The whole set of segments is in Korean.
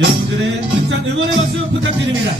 여러분들의 힘찬 응원의 박수 부탁드립니다.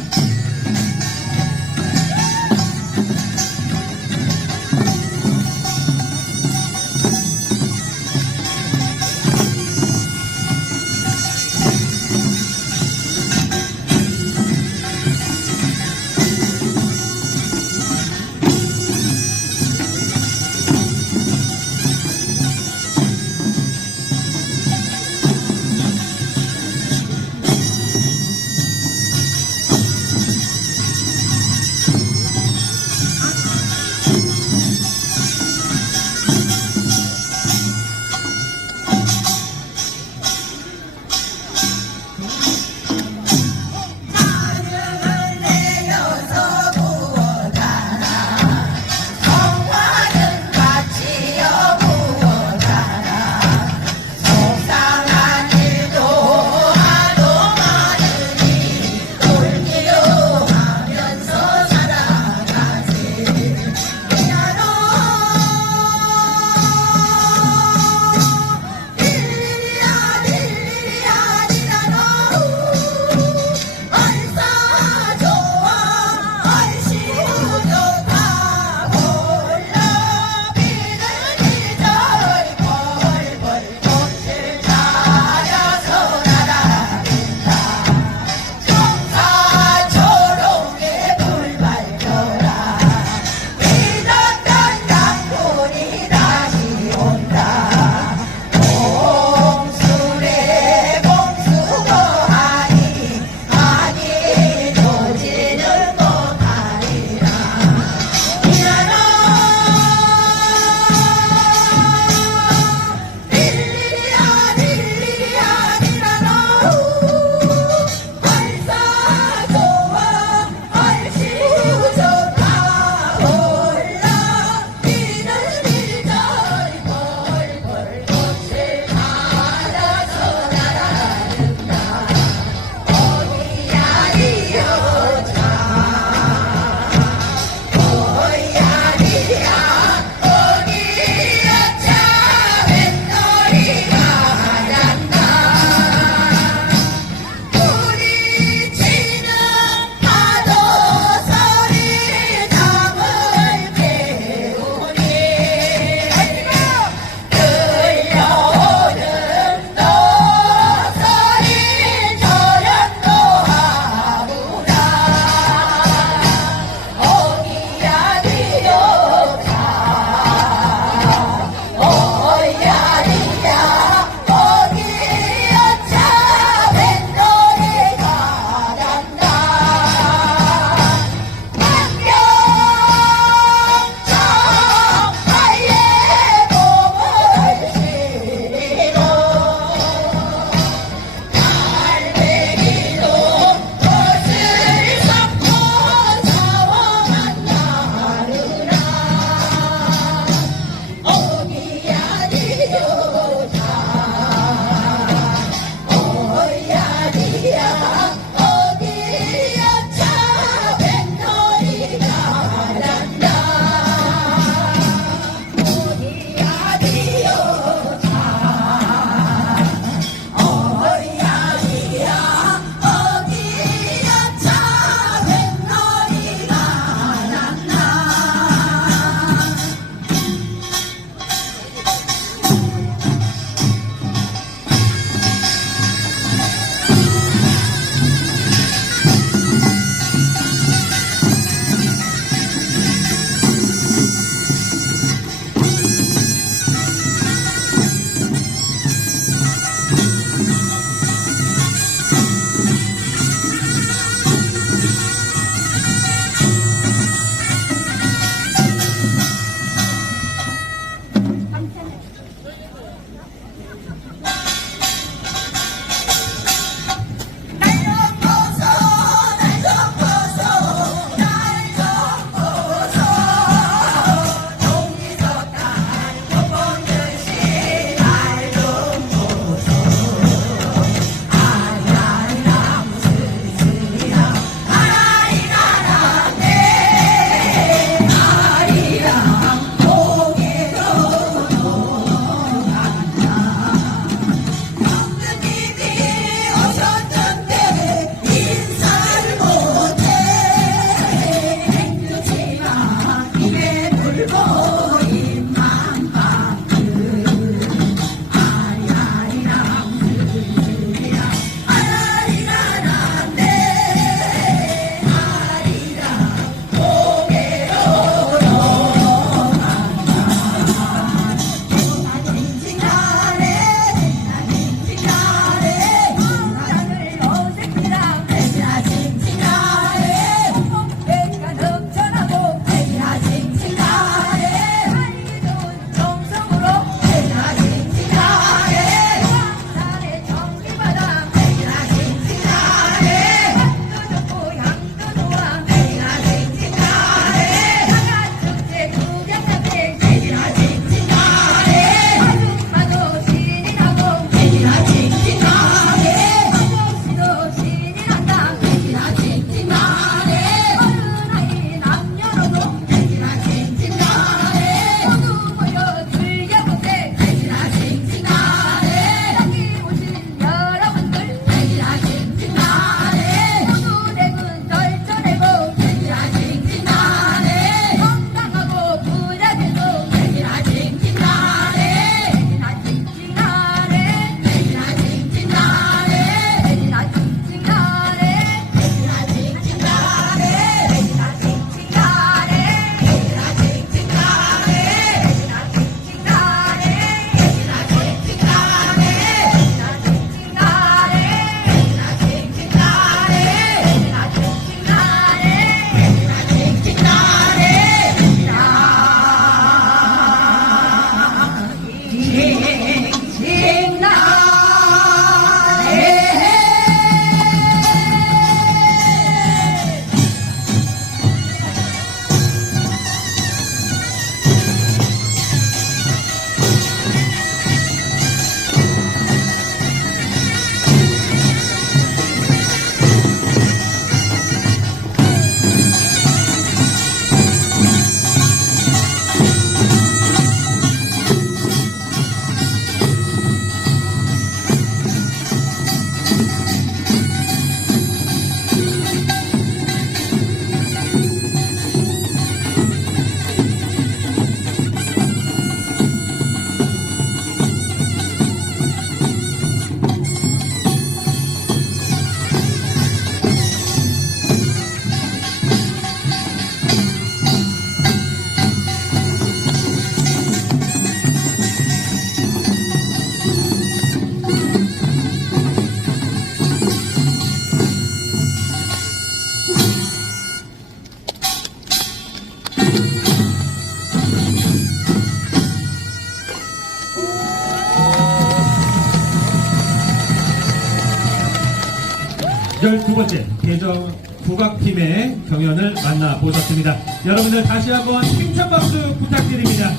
12번째 대전 국악팀의 경연을 만나보셨습니다. 여러분들 다시 한번 힘찬 박수 부탁드립니다.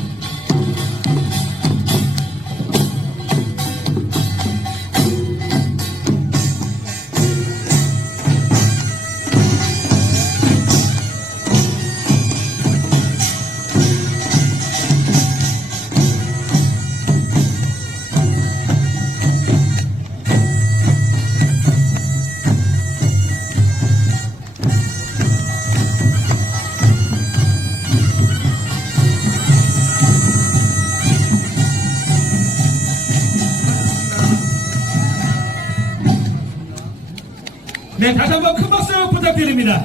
네, 다시 한번 큰 박수 부탁드립니다.